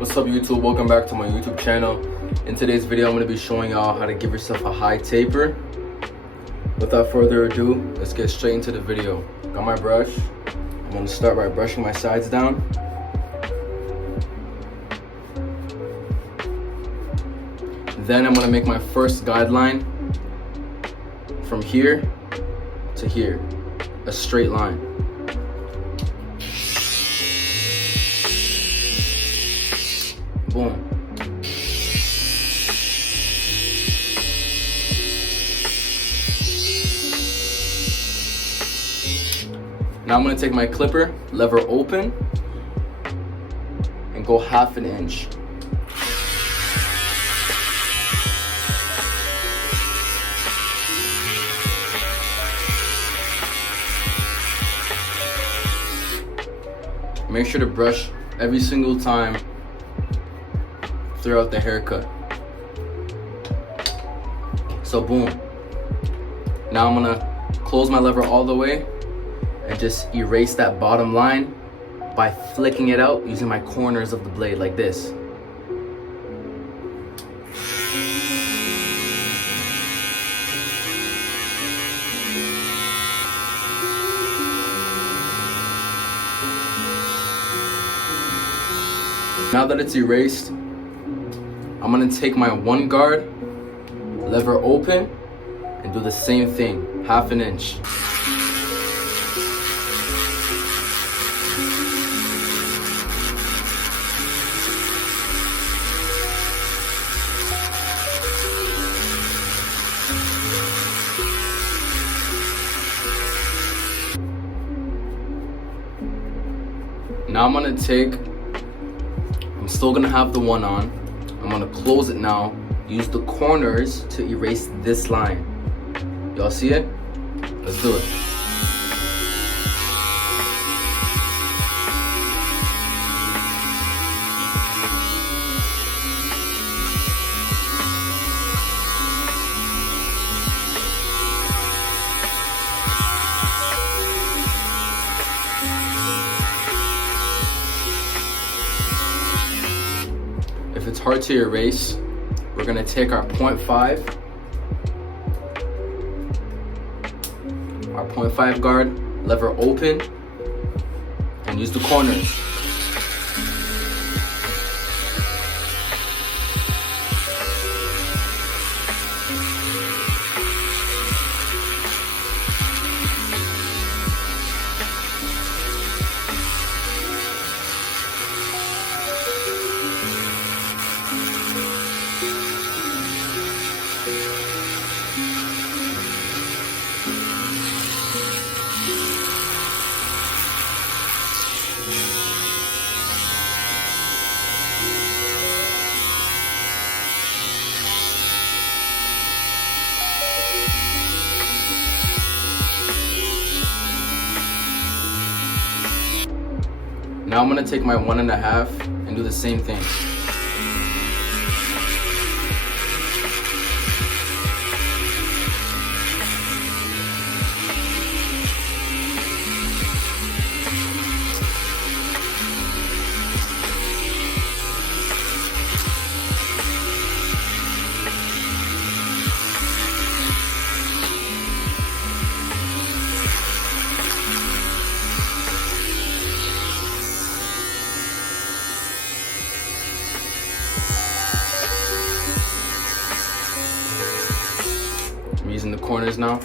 What's up YouTube? Welcome back to my YouTube channel. In today's video I'm going to be showing y'all how to give yourself a high taper. Without further ado, let's get straight into the video. Got my brush. I'm going to start by brushing my sides down. Then I'm going to make my first guideline from here to here, a straight line. Boom. Now I'm going to take my clipper, lever open, and go 1/2 inch. Make sure to brush every single time throughout the haircut. So boom. Now I'm gonna close my lever all the way and just erase that bottom line by flicking it out using my corners of the blade like this. Now that it's erased, I'm gonna take my one guard, lever open, and do the same thing, 1/2 inch. Now I'm still gonna have the one on. I'm gonna close it now, use the corners to erase this line. Y'all see it? Let's do it. If it's hard to erase, we're gonna take our 0.5 guard, lever open, and use the corners. Now I'm gonna take my 1.5 and do the same thing. I'm using the corners now.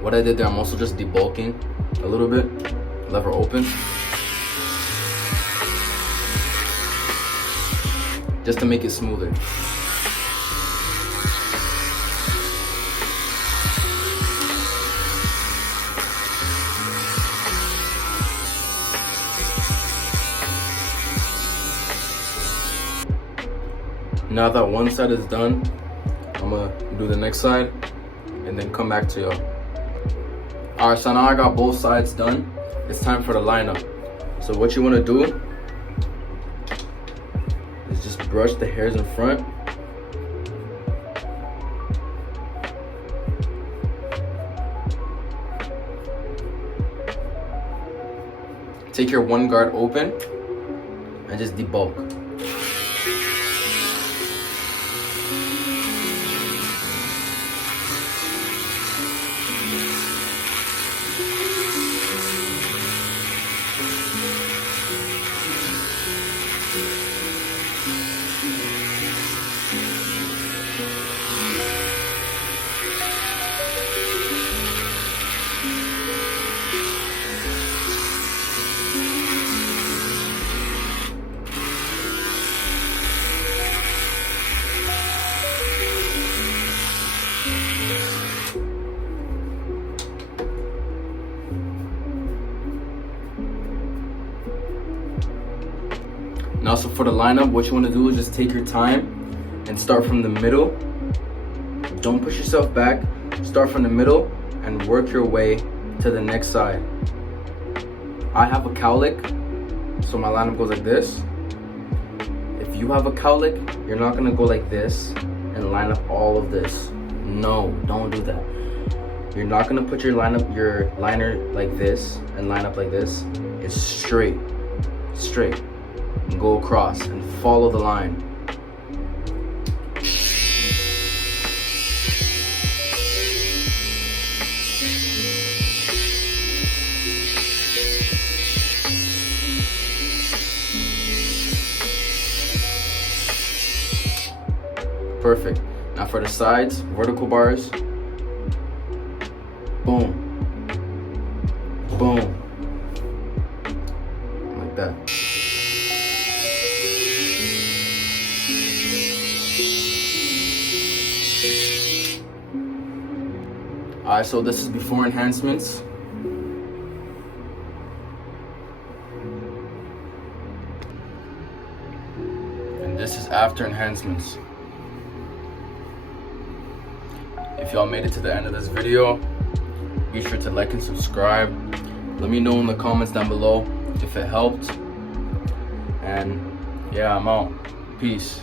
What I did there, I'm also just debulking a little bit. Lever open. Just to make it smoother. Now that one side is done, I'm gonna do the next side and then come back to y'all. Alright, so now I got both sides done. It's time for the lineup. So what you wanna do is just brush the hairs in front. Take your one guard open and just debulk. Now, so for the lineup, what you want to do is just take your time and start from the middle. Don't push yourself back. Start from the middle and work your way to the next side. I have a cowlick, so my lineup goes like this. If you have a cowlick, you're not going to go like this and line up all of this. No, don't do that. You're not going to put your liner like this and line up like this. It's straight. And go across and follow the line. Perfect. Now for the sides, vertical bars. Boom. Boom. Like that. Alright, so this is before enhancements. And this is after enhancements. If y'all made it to the end of this video, be sure to like and subscribe. Let me know in the comments down below if it helped. And yeah, I'm out. Peace.